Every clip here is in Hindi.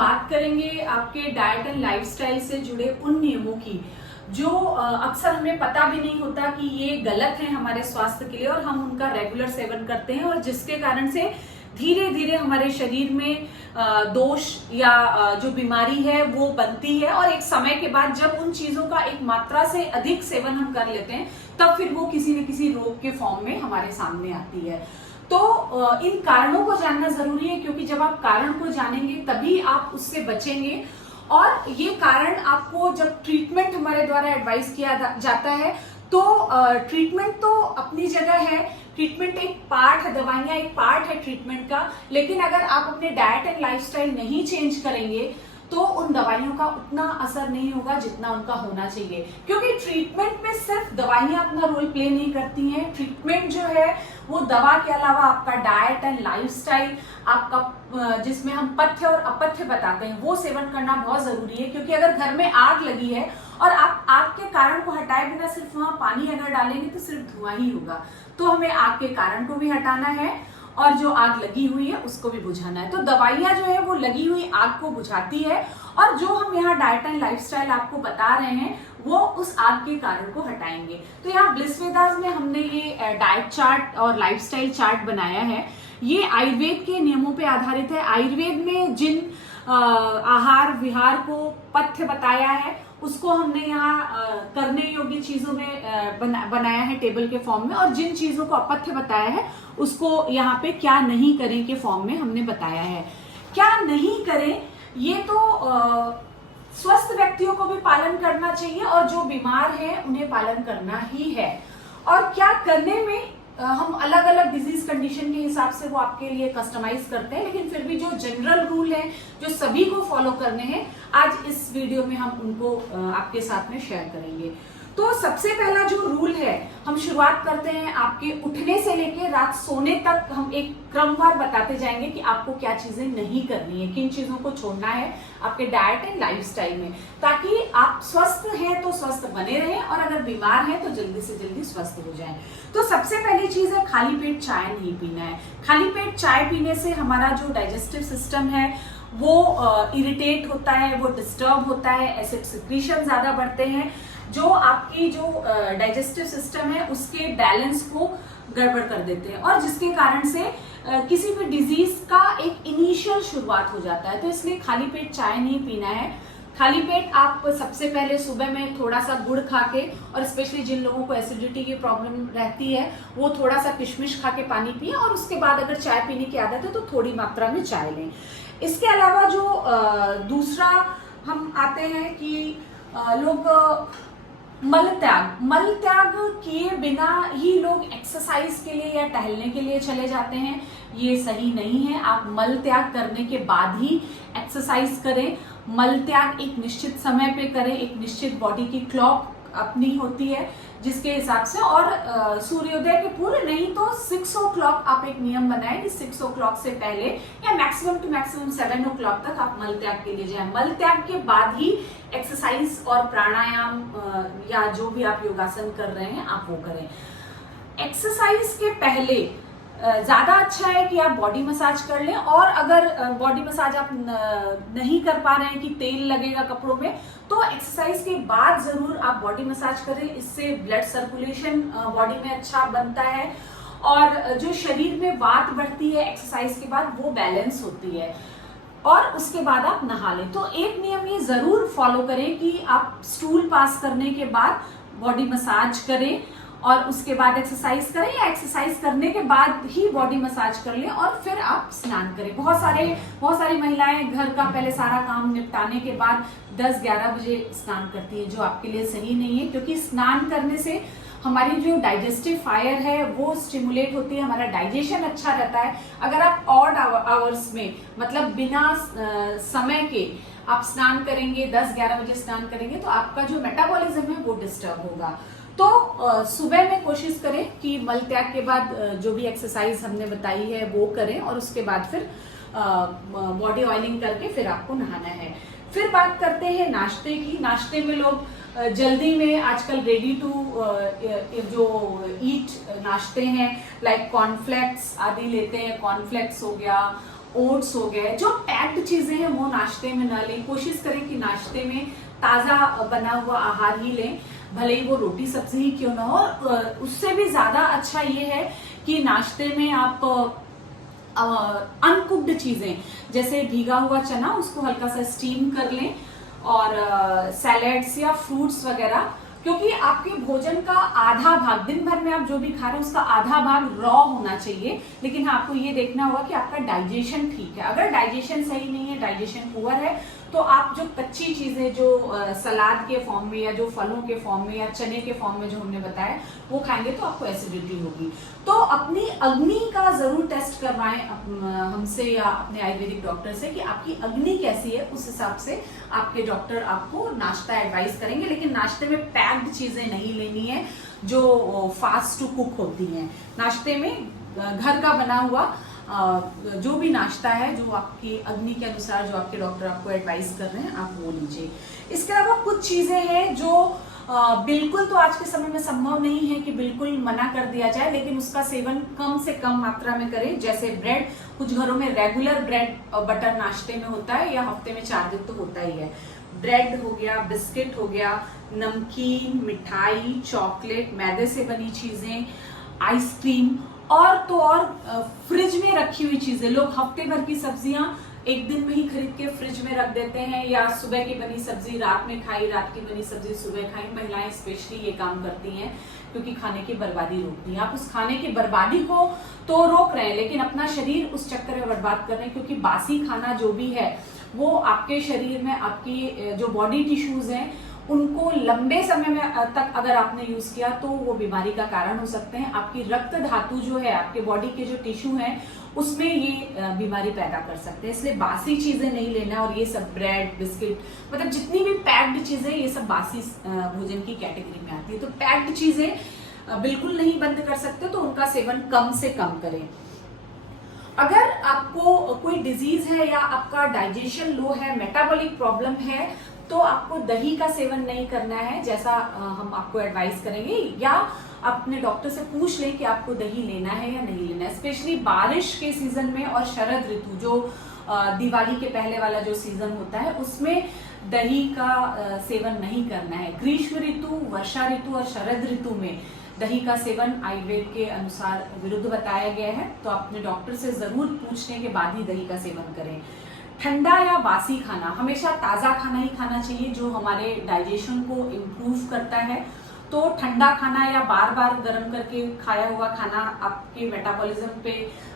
बात करेंगे आपके डाइट एंड लाइफस्टाइल से जुड़े उन नियमों की जो अक्सर हमें पता भी नहीं होता कि ये गलत है हमारे स्वास्थ्य के लिए, और हम उनका रेगुलर सेवन करते हैं, और जिसके कारण से धीरे धीरे हमारे शरीर में दोष या जो बीमारी है वो बनती है, और एक समय के बाद जब उन चीजों का एक मात्रा से अधिक सेवन हम कर लेते हैं तब फिर वो किसी न किसी रोग के फॉर्म में हमारे सामने आती है। तो इन कारणों को जानना जरूरी है, क्योंकि जब आप कारण को जानेंगे तभी आप उससे बचेंगे। और ये कारण आपको जब ट्रीटमेंट हमारे द्वारा एडवाइस किया जाता है तो ट्रीटमेंट तो अपनी जगह है, ट्रीटमेंट एक पार्ट है, दवाइयां एक पार्ट है ट्रीटमेंट का, लेकिन अगर आप अपने डाइट एंड लाइफस्टाइल नहीं चेंज करेंगे तो उन दवाइयों का उतना असर नहीं होगा जितना उनका होना चाहिए। क्योंकि ट्रीटमेंट में सिर्फ दवाइयां अपना रोल प्ले नहीं करती हैं, ट्रीटमेंट जो है वो दवा के अलावा आपका डाइट एंड लाइफस्टाइल, आपका जिसमें हम पथ्य और अपथ्य बताते हैं, वो सेवन करना बहुत जरूरी है। क्योंकि अगर घर में आग लगी है और आप आग के कारण को हटाए बिना सिर्फ वहां पानी अगर डालेंगे तो सिर्फ धुआं ही होगा। तो हमें आग के कारण को भी हटाना है और जो आग लगी हुई है उसको भी बुझाना है। तो दवाइयां जो है वो लगी हुई आग को बुझाती है, और जो हम यहाँ डाइट एंड लाइफस्टाइल आपको बता रहे हैं वो उस आग के कारण को हटाएंगे। तो यहाँ ब्लिस वेदास में हमने ये डाइट चार्ट और लाइफस्टाइल चार्ट बनाया है। ये आयुर्वेद के नियमों पे आधारित है। आयुर्वेद में जिन आहार विहार को पथ्य बताया है उसको हमने यहाँ करने योग्य चीजों में बनाया है टेबल के फॉर्म में, और जिन चीजों को अपथ्य बताया है उसको यहाँ पे क्या नहीं करें के फॉर्म में हमने बताया है। क्या नहीं करें ये तो स्वस्थ व्यक्तियों को भी पालन करना चाहिए, और जो बीमार है उन्हें पालन करना ही है। और क्या करने में हम अलग अलग डिजीज कंडीशन के हिसाब से वो आपके लिए कस्टमाइज करते हैं, लेकिन फिर भी जो जनरल रूल है जो सभी को फॉलो करने हैं, आज इस वीडियो में हम उनको आपके साथ में शेयर करेंगे। तो सबसे पहला जो रूल है, हम शुरुआत करते हैं आपके उठने से लेके रात सोने तक। हम एक क्रमवार बताते जाएंगे कि आपको क्या चीजें नहीं करनी है, किन चीजों को छोड़ना है आपके डाइट एंड लाइफस्टाइल में, ताकि आप स्वस्थ हैं तो स्वस्थ बने रहें, और अगर बीमार हैं तो जल्दी से जल्दी स्वस्थ हो जाएं। तो सबसे पहली चीज है खाली पेट चाय नहीं पीना है। खाली पेट चाय पीने से हमारा जो डाइजेस्टिव सिस्टम है वो इरिटेट होता है, वो डिस्टर्ब होता है, एसिड सिक्रीशन ज्यादा बढ़ते हैं, जो आपकी जो डाइजेस्टिव सिस्टम है उसके बैलेंस को गड़बड़ कर देते हैं, और जिसके कारण से किसी भी डिजीज का एक इनिशियल शुरुआत हो जाता है। तो इसलिए खाली पेट चाय नहीं पीना है। खाली पेट आप सबसे पहले सुबह में थोड़ा सा गुड़ खा के, और स्पेशली जिन लोगों को एसिडिटी की प्रॉब्लम रहती है वो थोड़ा सा किशमिश खा के पानी पिए, और उसके बाद अगर चाय पीने की आदत है तो थोड़ी मात्रा में चाय लें। इसके अलावा जो दूसरा हम आते हैं कि लोग मल त्याग किए बिना ही लोग एक्सरसाइज के लिए या टहलने के लिए चले जाते हैं। ये सही नहीं है। आप मल त्याग करने के बाद ही एक्सरसाइज करें। मल त्याग एक निश्चित समय पे करें, एक निश्चित बॉडी की क्लॉक अपनी होती है जिसके हिसाब से, और सूर्योदय के पूर्व नहीं तो 6 o'clock आप एक नियम बनाएं कि 6 o'clock से पहले या मैक्सिमम टू मैक्सिमम 7 o'clock तक आप मल त्याग के लिए जाएं। मल त्याग के बाद ही एक्सरसाइज और प्राणायाम या जो भी आप योगासन कर रहे हैं आप वो करें। एक्सरसाइज के पहले ज्यादा अच्छा है कि आप बॉडी मसाज कर लें, और अगर बॉडी मसाज आप नहीं कर पा रहे हैं कि तेल लगेगा कपड़ों में, तो एक्सरसाइज के बाद जरूर आप बॉडी मसाज करें। इससे ब्लड सर्कुलेशन बॉडी में अच्छा बनता है, और जो शरीर में वात बढ़ती है एक्सरसाइज के बाद वो बैलेंस होती है, और उसके बाद आप नहा लें। तो एक नियम ये जरूर फॉलो करें कि आप स्टूल पास करने के बाद बॉडी मसाज करें, और उसके बाद एक्सरसाइज करें, या एक्सरसाइज करने के बाद ही बॉडी मसाज कर लें और फिर आप स्नान करें। बहुत सारी महिलाएं घर का पहले सारा काम निपटाने के बाद 10-11 बजे स्नान करती हैं, जो आपके लिए सही नहीं है। क्योंकि स्नान करने से हमारी जो डाइजेस्टिव फायर है वो स्टिमुलेट होती है, हमारा डाइजेशन अच्छा रहता है। अगर आप ऑड आवर्स में, मतलब बिना समय के आप स्नान करेंगे, 10-11 बजे स्नान करेंगे, तो आपका जो मेटाबॉलिज्म है वो डिस्टर्ब होगा। तो सुबह में कोशिश करें कि मल त्याग के बाद जो भी एक्सरसाइज हमने बताई है वो करें, और उसके बाद फिर बॉडी ऑयलिंग करके फिर आपको नहाना है। फिर बात करते हैं नाश्ते की। नाश्ते में लोग जल्दी में आजकल रेडी टू जो ईट नाश्ते हैं, लाइक कॉर्नफ्लेक्स आदि लेते हैं। कॉर्नफ्लेक्स हो गया, ओट्स हो गए, जो पैक्ड चीजें हैं वो नाश्ते में ना लें। कोशिश करें कि नाश्ते में ताजा बना हुआ आहार ही लें, भले ही वो रोटी सब्जी ही क्यों ना हो। उससे भी ज्यादा अच्छा ये है कि नाश्ते में आप अनकुक्ड चीजें जैसे भीगा हुआ चना, उसको हल्का सा स्टीम कर लें, और सैलेड्स या फ्रूट्स वगैरह, क्योंकि आपके भोजन का आधा भाग, दिन भर में आप जो भी खा रहे हैं उसका आधा भाग रॉ होना चाहिए। लेकिन आपको ये देखना होगा कि आपका डाइजेशन ठीक है। अगर डाइजेशन सही नहीं है, डाइजेशन पुअर है, तो आप जो कच्ची चीजें जो सलाद के फॉर्म में या जो फलों के फॉर्म में या चने के फॉर्म में जो हमने बताया वो खाएंगे तो आपको एसिडिटी होगी। तो अपनी अग्नि का जरूर टेस्ट करवाएं हमसे या अपने आयुर्वेदिक डॉक्टर से कि आपकी अग्नि कैसी है। उस हिसाब से आपके डॉक्टर आपको नाश्ता एडवाइस करेंगे। लेकिन नाश्ते में पैक्ड चीजें नहीं लेनी है जो फास्ट टू कुक होती हैं। नाश्ते में घर का बना हुआ जो भी नाश्ता है, जो आपकी अग्नि के अनुसार जो आपके डॉक्टर आपको एडवाइस कर रहे हैं, आप वो लीजिए। इसके अलावा कुछ चीजें हैं जो बिल्कुल तो आज के समय में संभव नहीं है कि बिल्कुल मना कर दिया जाए, लेकिन उसका सेवन कम से कम मात्रा में करें। जैसे ब्रेड, कुछ घरों में रेगुलर ब्रेड और बटर नाश्ते में होता है, या हफ्ते में 4 दिन तो होता ही है। ब्रेड हो गया, बिस्किट हो गया, नमकीन, मिठाई, चॉकलेट, मैदे से बनी चीजें, आइसक्रीम, और तो और फ्रिज में रखी हुई चीजें। लोग हफ्ते भर की सब्जियां एक दिन में ही खरीद के फ्रिज में रख देते हैं, या सुबह की बनी सब्जी रात में खाई, रात की बनी सब्जी सुबह खाई। महिलाएं स्पेशली ये काम करती हैं क्योंकि खाने की बर्बादी रोकती हैं। आप उस खाने की बर्बादी को तो रोक रहे हैं, लेकिन अपना शरीर उस चक्कर में बर्बाद कर रहे हैं, क्योंकि बासी खाना जो भी है वो आपके शरीर में, आपकी जो बॉडी टिश्यूज हैं उनको लंबे समय में तक अगर आपने यूज किया तो वो बीमारी का कारण हो सकते हैं। आपकी रक्त धातु जो है, आपके बॉडी के जो टिश्यू हैं, उसमें ये बीमारी पैदा कर सकते हैं। इसलिए बासी चीजें नहीं लेना। और ये सब ब्रेड, बिस्किट, मतलब जितनी भी पैक्ड चीजें, ये सब बासी भोजन की कैटेगरी में आती है। तो पैक्ड चीजें बिल्कुल नहीं बंद कर सकते, तो उनका सेवन कम से कम करें। अगर आपको कोई डिजीज है या आपका डाइजेशन लो है, मेटाबॉलिक प्रॉब्लम है, तो आपको दही का सेवन नहीं करना है, जैसा हम आपको एडवाइस करेंगे। या अपने डॉक्टर से पूछ लें कि आपको दही लेना है या नहीं लेना है। स्पेशली बारिश के सीजन में और शरद ऋतु, जो दिवाली के पहले वाला जो सीजन होता है, उसमें दही का सेवन नहीं करना है। ग्रीष्म ऋतु, वर्षा ऋतु और शरद ऋतु में दही का सेवन आयुर्वेद के अनुसार विरुद्ध बताया गया है। तो अपने डॉक्टर से जरूर पूछने के बाद ही दही का सेवन करें। ठंडा या बासी खाना, हमेशा ताजा खाना ही खाना चाहिए जो हमारे डाइजेशन को इम्प्रूव करता है। तो ठंडा खाना या बार बार गर्म करके खाया हुआ खाना आपके मेटाबॉलिज्म पे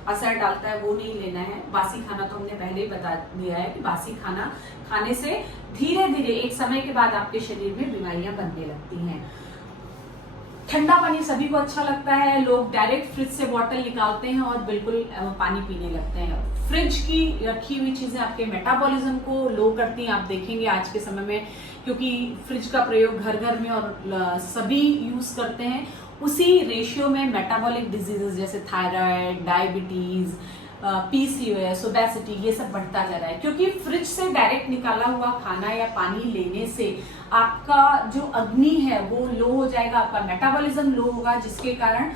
असर डालता है, वो नहीं लेना है। बासी खाना तो हमने पहले ही बता दिया है कि बासी खाना खाने से धीरे धीरे एक समय के बाद आपके शरीर में बीमारियां बनने लगती हैं। ठंडा पानी सभी को अच्छा लगता है, लोग डायरेक्ट फ्रिज से बॉटल निकालते हैं और बिल्कुल पानी पीने लगते हैं। फ्रिज की रखी हुई चीजें आपके मेटाबॉलिज्म को लो करती हैं। आप देखेंगे आज के समय में, क्योंकि फ्रिज का प्रयोग घर घर में और सभी यूज करते हैं, उसी रेशियो में मेटाबॉलिक डिजीजेस जैसे थायराइड, डायबिटीज, पीसीओएस, ओबेसिटी, ये सब बढ़ता जा रहा है। क्योंकि फ्रिज से डायरेक्ट निकाला हुआ खाना या पानी लेने से आपका जो अग्नि है वो लो हो जाएगा, आपका मेटाबॉलिज्म लो होगा, जिसके कारण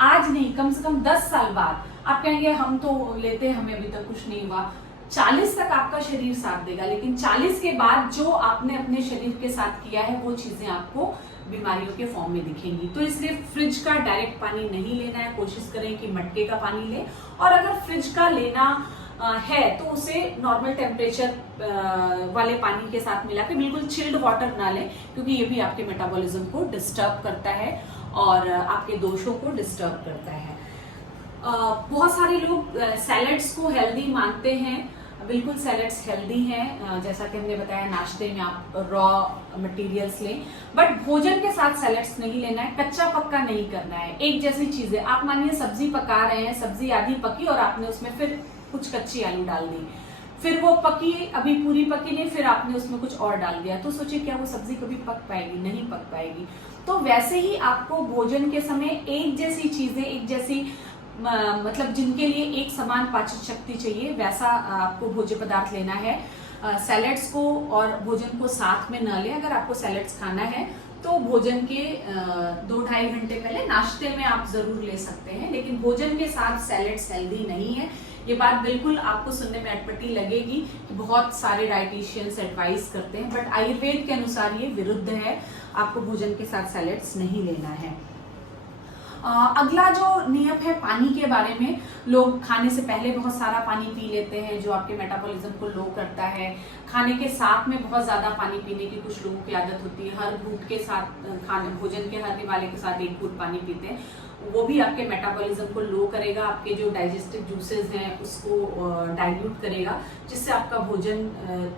आज नहीं कम से कम 10 साल बाद आप कहेंगे हम तो लेते हैं, हमें अभी तक कुछ नहीं हुआ। 40 तक आपका शरीर साथ देगा, लेकिन 40 के बाद जो आपने अपने शरीर के साथ किया है वो चीजें आपको बीमारियों के फॉर्म में दिखेंगी। तो इसलिए फ्रिज का डायरेक्ट पानी नहीं लेना है, कोशिश करें कि मटके का पानी लें। और अगर फ्रिज का लेना है तो उसे नॉर्मल टेम्परेचर वाले पानी के साथ मिला के, बिल्कुल चिल्ड वाटर ना लें, क्योंकि ये भी आपके मेटाबॉलिज्म को डिस्टर्ब करता है और आपके दोषों को डिस्टर्ब करता है। बहुत सारे लोग सैलेड्स को हेल्दी मानते हैं। बिल्कुल सैलेड्स हेल्दी हैं, जैसा कि हमने बताया नाश्ते में आप रॉ मटेरियल्स लें, बट भोजन के साथ सैलेड्स नहीं लेना है, कच्चा पक्का नहीं करना है। एक जैसी चीजें, आप मानिए सब्जी पका रहे हैं, सब्जी आधी पकी और आपने उसमें फिर कुछ कच्ची आलू डाल दी, फिर वो पकी, अभी पूरी पकी नहीं, फिर आपने उसमें कुछ और डाल दिया, तो सोचिए क्या वो सब्जी कभी पक पाएगी? नहीं पक पाएगी। तो वैसे ही आपको भोजन के समय एक जैसी चीजें, एक जैसी मतलब जिनके लिए एक समान पाचन शक्ति चाहिए, वैसा आपको भोज्य पदार्थ लेना है। सैलेड्स को और भोजन को साथ में न लें। अगर आपको सैलेड्स खाना है तो भोजन के 2-2.5 घंटे पहले नाश्ते में आप जरूर ले सकते हैं, लेकिन भोजन के साथ सैलेड्स हेल्दी नहीं है। ये बात बिल्कुल आपको सुनने में अटपटी लगेगी कि बहुत सारे डाइटिशियंस एडवाइस करते हैं, बट आयुर्वेद के अनुसार ये विरुद्ध है। आपको भोजन के साथ सैलेड्स नहीं लेना है। अगला जो नियम है पानी के बारे में, लोग खाने से पहले बहुत सारा पानी पी लेते हैं जो आपके मेटाबॉलिज्म को लो करता है। खाने के साथ में बहुत ज्यादा पानी पीने की कुछ लोगों की आदत होती है, हर घूंट के साथ खाने भोजन के हर निवाले के साथ एक घूंट पानी पीते हैं, वो भी आपके मेटाबॉलिज्म को लो करेगा, आपके जो डाइजेस्टिव जूसेस हैं उसको डाइल्यूट करेगा, जिससे आपका भोजन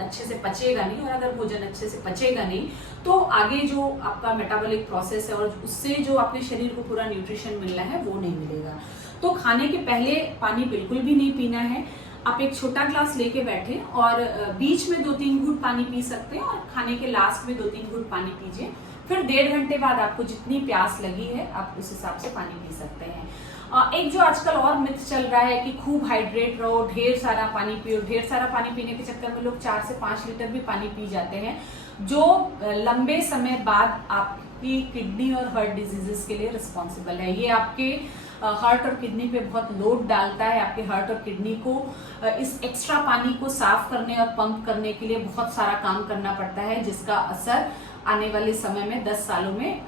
अच्छे से पचेगा नहीं। और अगर भोजन अच्छे से पचेगा नहीं तो आगे जो आपका मेटाबॉलिक प्रोसेस है और उससे जो अपने शरीर को पूरा न्यूट्रिशन मिलना है वो नहीं मिलेगा। तो खाने के पहले पानी बिल्कुल भी नहीं पीना है। आप एक छोटा ग्लास लेके बैठे और बीच में 2-3 घूंट पानी पी सकते हैं और खाने के लास्ट में 2-3 घूंट पानी पीजिए। फिर 1.5 घंटे बाद आपको जितनी प्यास लगी है आप उस हिसाब से पानी पी सकते हैं। एक जो आजकल और मिथ चल रहा है कि खूब हाइड्रेट रहो, ढेर सारा पानी पियो। ढेर सारा पानी पीने के चक्कर में लोग 4 से 5 लीटर भी पानी पी जाते हैं, जो लंबे समय बाद आपकी किडनी और हार्ट डिजीजेस के लिए रिस्पॉन्सिबल है। ये आपके हार्ट और किडनी पे बहुत लोड डालता है। आपके हार्ट और किडनी को इस एक्स्ट्रा पानी को साफ करने और पंप करने के लिए बहुत सारा काम करना पड़ता है, जिसका असर आने वाले समय में 10 सालों में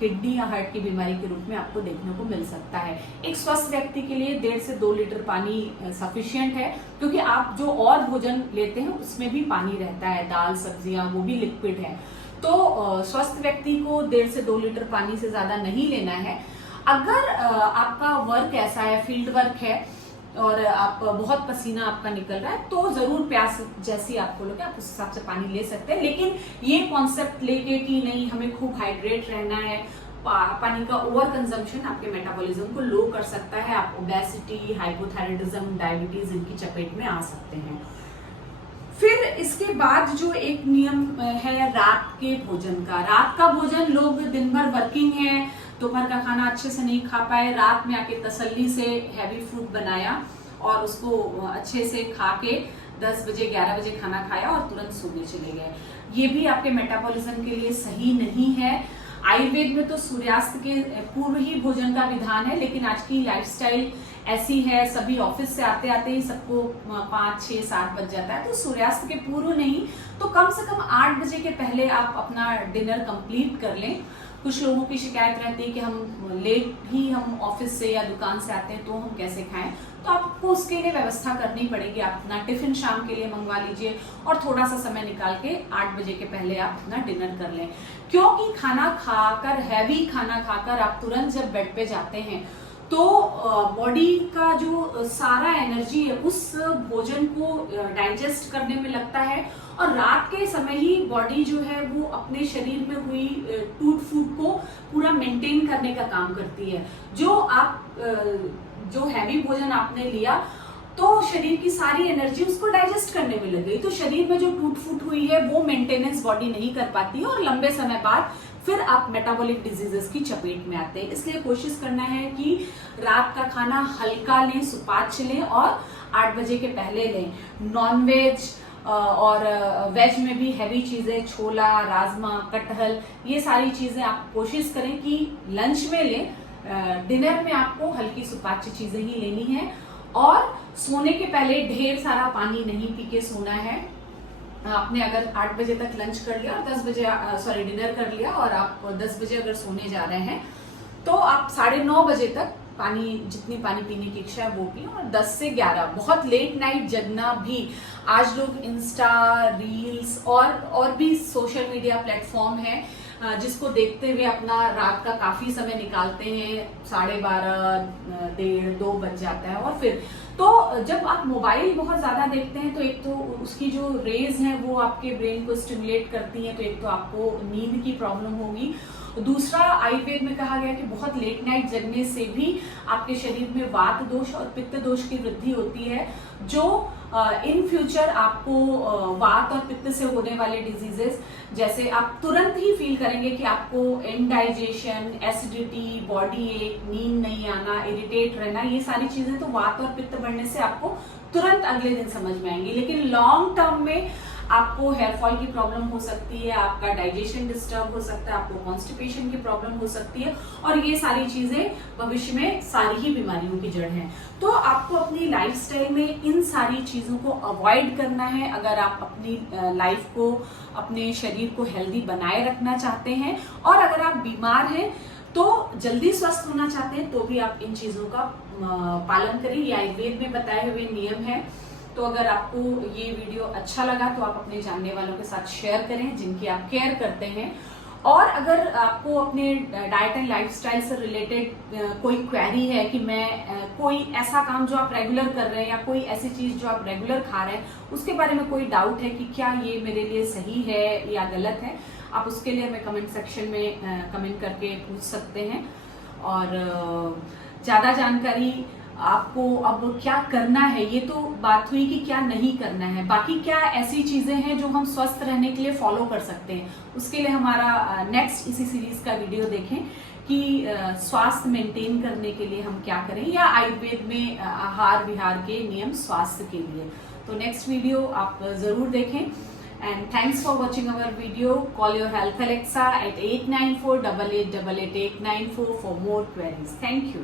किडनी या हार्ट की बीमारी के रूप में आपको देखने को मिल सकता है। एक स्वस्थ व्यक्ति के लिए 1.5 से 2 लीटर पानी सफिशिएंट है, क्योंकि आप जो और भोजन लेते हैं उसमें भी पानी रहता है, दाल सब्जियां वो भी लिक्विड है। तो स्वस्थ व्यक्ति को 1.5 से 2 लीटर पानी से ज्यादा नहीं लेना है। अगर आपका वर्क ऐसा है, फील्ड वर्क है और आप बहुत पसीना आपका निकल रहा है, तो जरूर प्यास जैसी आपको लगे आप उस हिसाब से पानी ले सकते हैं। लेकिन ये कॉन्सेप्ट लेके कि नहीं हमें खूब हाइड्रेट रहना है, पानी का ओवर कंजम्पशन आपके मेटाबॉलिज्म को लो कर सकता है। आप ओबेसिटी, हाइपोथायराइडिज्म, डायबिटीज इनकी चपेट में आ सकते हैं। फिर इसके बाद जो एक नियम है रात के भोजन का। रात का भोजन, लोग दिन भर वर्किंग है, दोपहर का खाना अच्छे से नहीं खा पाए, रात में आके तसल्ली से हैवी फूड बनाया और उसको अच्छे से खा के 10 बजे 11 बजे खाना खाया और तुरंत सोने चले गए। ये भी आपके मेटाबॉलिज्म के लिए सही नहीं है। आयुर्वेद में तो सूर्यास्त के पूर्व ही भोजन का विधान है, लेकिन आज की लाइफस्टाइल ऐसी है, सभी ऑफिस से आते आते ही सबको 5, 6, 7 बज जाता है। तो सूर्यास्त के पूर्व नहीं तो कम से कम 8 बजे के पहले आप अपना डिनर कंप्लीट कर लें। कुछ लोगों की शिकायत रहती है कि हम लेट ही हम ऑफिस से या दुकान से आते हैं तो हम कैसे खाएं, तो आपको उसके लिए व्यवस्था करनी पड़ेगी। आप अपना टिफिन शाम के लिए मंगवा लीजिए और थोड़ा सा समय निकाल के 8 बजे के पहले आप अपना डिनर कर लें। क्योंकि खाना खाकर, हैवी खाना खाकर आप तुरंत जब बेड पे जाते हैं तो बॉडी का जो सारा एनर्जी है उस भोजन को डाइजेस्ट करने में लगता है और रात के समय ही बॉडी जो है वो अपने शरीर में हुई टूट फूट को पूरा मेंटेन करने का काम करती है। जो हैवी भोजन आपने लिया तो शरीर की सारी एनर्जी उसको डाइजेस्ट करने में लग गई, तो शरीर में जो टूट फूट हुई है वो मेंटेनेंस बॉडी नहीं कर पाती है और लंबे समय बाद फिर आप मेटाबॉलिक डिजीजेस की चपेट में आते हैं। इसलिए कोशिश करना है कि रात का खाना हल्का लें, सुपाच्य लें और 8 बजे के पहले लें। नॉन वेज और वेज में भी हैवी चीजें, छोला, राजमा, कटहल, ये सारी चीजें आप कोशिश करें कि लंच में लें। डिनर में आपको हल्की सुपाच्य चीजें ही लेनी है और सोने के पहले ढेर सारा पानी नहीं पी के सोना है। आपने अगर 8 बजे तक लंच कर लिया और 10 बजे डिनर कर लिया और आप 10 बजे अगर सोने जा रहे हैं तो आप 9:30 बजे तक जितनी पानी पीने की इच्छा है वो पिए और 10 से 11 बहुत लेट नाइट जगना भी। आज लोग इंस्टा, रील्स और भी सोशल मीडिया प्लेटफॉर्म है जिसको देखते हुए अपना रात का काफी समय निकालते हैं। 12:30, 1:30, 2 बज जाता है और फिर तो जब आप मोबाइल बहुत ज्यादा देखते हैं तो एक तो उसकी जो रेज हैं वो आपके ब्रेन को स्टिमुलेट करती हैं, तो एक तो आपको नींद की प्रॉब्लम होगी। दूसरा, आयुर्वेद में कहा गया कि बहुत लेट नाइट जगने से भी आपके शरीर में वात दोष और पित्त दोष की वृद्धि होती है, जो इन फ्यूचर आपको वात और पित्त से होने वाले डिजीजेस जैसे आप तुरंत ही फील करेंगे कि आपको इंडाइजेशन, एसिडिटी, बॉडी एक, नींद नहीं आना, इरिटेट रहना, ये सारी चीजें तो वात और पित्त बढ़ने से आपको तुरंत अगले दिन समझ में आएंगी। लेकिन लॉन्ग टर्म में आपको हेयर फॉल की प्रॉब्लम हो सकती है, आपका डाइजेशन डिस्टर्ब हो सकता है, आपको कॉन्स्टिपेशन की प्रॉब्लम हो सकती है, और ये सारी चीजें भविष्य में सारी ही बीमारियों की जड़ हैं। तो आपको अपनी लाइफस्टाइल में इन सारी चीजों को अवॉइड करना है अगर आप अपनी लाइफ को, अपने शरीर को हेल्दी बनाए रखना चाहते हैं। और अगर आप बीमार हैं तो जल्दी स्वस्थ होना चाहते हैं तो भी आप इन चीजों का पालन करें। ये आयुर्वेद में बताए हुए नियम है। तो अगर आपको ये वीडियो अच्छा लगा तो आप अपने जानने वालों के साथ शेयर करें जिनकी आप केयर करते हैं। और अगर आपको अपने डाइट एंड लाइफस्टाइल से रिलेटेड कोई क्वेरी है कि मैं कोई ऐसा काम जो आप रेगुलर कर रहे हैं या कोई ऐसी चीज जो आप रेगुलर खा रहे हैं उसके बारे में कोई डाउट है कि क्या ये मेरे लिए सही है या गलत है, आप उसके लिए हमें कमेंट सेक्शन में कमेंट करके पूछ सकते हैं। और ज्यादा जानकारी आपको अब क्या करना है, ये तो बात हुई कि क्या नहीं करना है, बाकी क्या ऐसी चीजें हैं जो हम स्वस्थ रहने के लिए फॉलो कर सकते हैं, उसके लिए हमारा नेक्स्ट इसी सीरीज का वीडियो देखें कि स्वास्थ्य मेंटेन करने के लिए हम क्या करें, या आयुर्वेद में आहार विहार के नियम स्वास्थ्य के लिए। तो नेक्स्ट वीडियो आप जरूर देखें। And thanks for watching our video. Call your health Alexa at 894-8888-894 for more queries. Thank you.